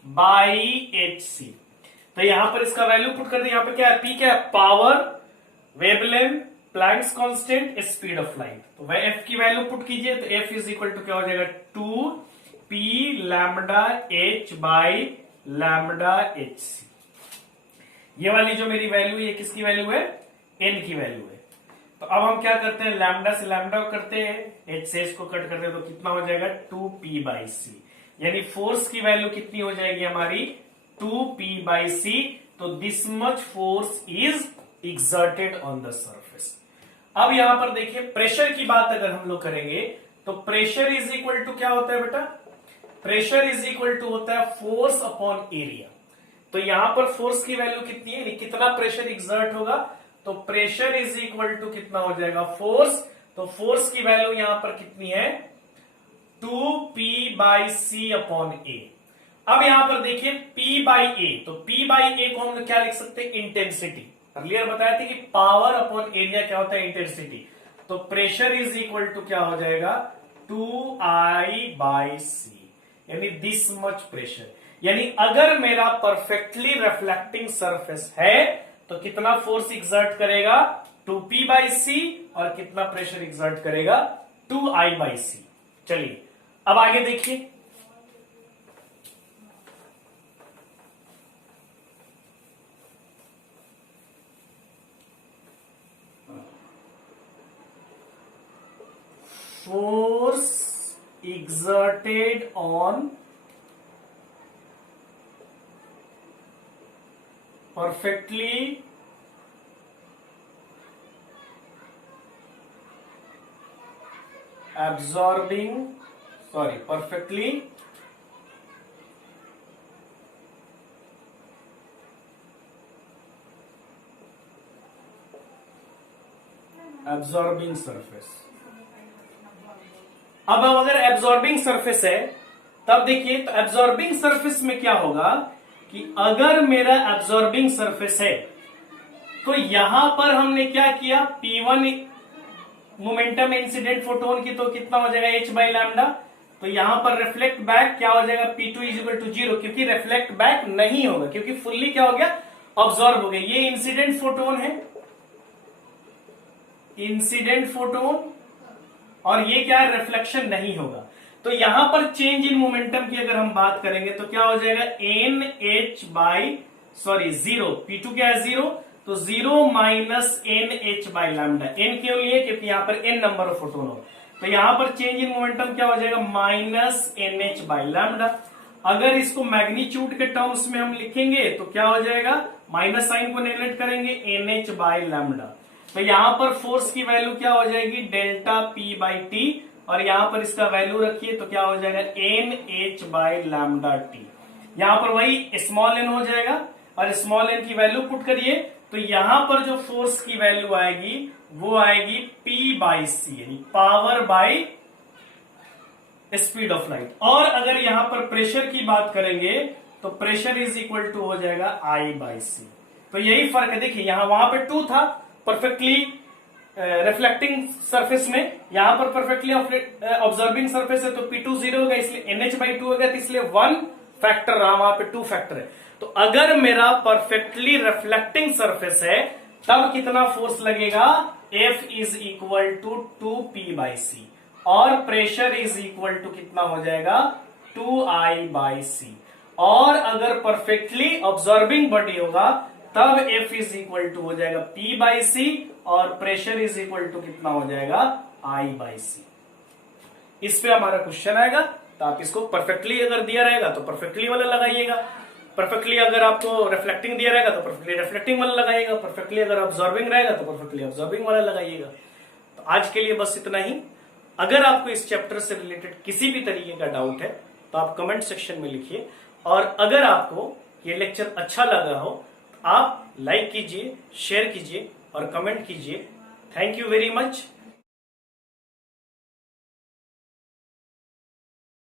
बाई HC। तो यहां पर इसका वैल्यू पुट कर दिया, यहां पर क्या है, P क्या है, power, wavelength, Planck's constant, speed of light. तो वह F की वैल्यू पुट कीजिए, तो F इज इक्वल टू क्या हो जाएगा, 2 P lambda H by lambda HC। ये वाली जो मेरी वैल्यू है, किसकी वैल्यू है, n की वैल्यू है। तो अब हम क्या करते हैं, लैम्डा से लैम्डा करते हैं, H से H को कट करते हैं, तो कितना हो जाएगा, 2P बाई C। यानी फोर्स की वैल्यू कितनी हो जाएगी हमारी, 2P बाई C। तो this much force is exerted on the surface. अब यहां पर देखिए प्रेशर की बात अगर हम लोग करेंगे, तो प्रेशर इज इक्वल टू क्या होता है बेटा, प्रेशर इज इक्वल टू होता है फोर्स अपॉन एरिया। तो यहां पर फोर्स की वैल्यू कितनी है, कितना प्रेशर एक्सर्ट होगा, तो प्रेशर इज इक्वल टू कितना हो जाएगा, फोर्स। तो फोर्स की वैल्यू यहां पर कितनी है, 2P बाई C अपॉन ए। अब यहां पर देखिए P बाई ए, तो P बाई ए को हम क्या लिख सकते हैं, इंटेंसिटी। अर्लियर बताया था कि पावर अपॉन एरिया क्या होता है, इंटेंसिटी। तो प्रेशर इज इक्वल टू क्या हो जाएगा, 2I बाई C, यानी दिस मच प्रेशर। यानी अगर मेरा परफेक्टली रिफ्लेक्टिंग सरफेस है तो कितना फोर्स एक्सर्ट करेगा, 2P बाई C, और कितना प्रेशर एक्सर्ट करेगा, 2I बाई C। चलिए अब आगे देखिए, force exerted on perfectly perfectly absorbing surface। अब अगर एब्जॉर्बिंग सरफेस है तब देखिए, तो एब्जॉर्बिंग सरफेस में क्या होगा कि अगर मेरा एब्जॉर्बिंग सरफेस है तो यहां पर हमने क्या किया, P1 मोमेंटम इंसिडेंट फोटोन की, तो कितना हो जाएगा h बाई लैम्डा। तो यहां पर रिफ्लेक्ट बैक क्या हो जाएगा, P2 इज इक्वल टू 0, क्योंकि रिफ्लेक्ट बैक नहीं होगा, क्योंकि फुल्ली क्या हो गया, ऑब्जॉर्व हो गया। ये इंसिडेंट फोटोन है, इंसिडेंट फोटोन, और ये क्या है, रिफ्लेक्शन नहीं होगा। तो यहां पर चेंज इन मोमेंटम की अगर हम बात करेंगे तो क्या हो जाएगा, जीरो, P2 क्या है 0, तो 0 minus NH by lambda. N क्यों लिए, क्योंकि यहां पर n नंबर ऑफ फोटोन हो, तो यहां पर चेंज इन मोमेंटम क्या हो जाएगा, माइनस NH बाई लैम्डा। अगर इसको मैग्नीट्यूड के टर्म्स में हम लिखेंगे तो क्या हो जाएगा, माइनस साइन को नेगलेक्ट करेंगे, NH बाई लैम्डा। तो यहां पर फोर्स की वैल्यू क्या हो जाएगी, डेल्टा P बाई टी, और यहां पर इसका वैल्यू रखिए तो क्या हो जाएगा, NH बाई लैम्डा टी। यहां पर वही स्मॉल n हो जाएगा, और स्मॉल n की वैल्यू पुट करिए तो यहां पर जो फोर्स की वैल्यू आएगी वो आएगी P बाई सी, यानी power by speed of light. और अगर यहां पर प्रेशर की बात करेंगे तो प्रेशर इज इक्वल टू हो जाएगा I बाई सी। तो यही फर्क है, देखिए यहां वहां पे 2 था परफेक्टली रिफ्लेक्टिंग सरफेस में, यहां पर परफेक्टली ऑब्जर्विंग सरफेस है, तो P2 0 होगा, इसलिए NH बाई 2 होगा, तो इसलिए 1 फैक्टर रहा, वहां पे 2 फैक्टर है। तो अगर मेरा परफेक्टली रिफ्लेक्टिंग सरफेस है तब कितना फोर्स लगेगा, F is equal to 2P by C, और प्रेशर इज इक्वल टू कितना हो जाएगा, 2I बाई सी। और अगर परफेक्टली ऑब्जर्विंग बॉडी होगा तब F इज इक्वल टू हो जाएगा P बाई सी, और प्रेशर इज इक्वल टू कितना हो जाएगा, I बाई सी। इस पे हमारा क्वेश्चन आएगा, तो आप इसको परफेक्टली अगर दिया रहेगा तो परफेक्टली वाला लगाइएगा, परफेक्टली अगर आपको रिफ्लेक्टिंग दिया रहेगा तो परफेक्टली रिफ्लेक्टिंग वाला लगाइएगा, परफेक्टली अगर ऑब्जर्विंग रहेगा तो परफेक्टली ऑब्जर्विंग वाला लगाइएगा। तो आज के लिए बस इतना ही। अगर आपको इस चैप्टर से रिलेटेड किसी भी तरीके का डाउट है तो आप कमेंट सेक्शन में लिखिए, और अगर आपको ये लेक्चर अच्छा लगा हो तो आप लाइक कीजिए, शेयर कीजिए और कमेंट कीजिए। Thank you very much.